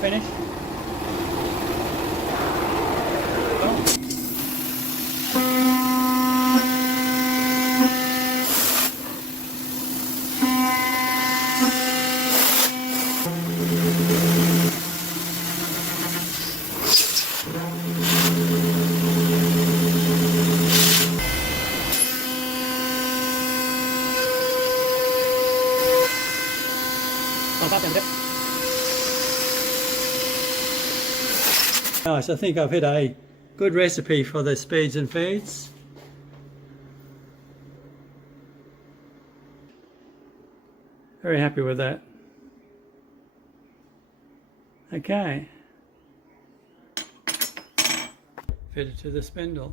Finish. Oh. Nice, I think I've hit a good recipe for the speeds and feeds. Very happy with that. Okay. Fit it to the spindle.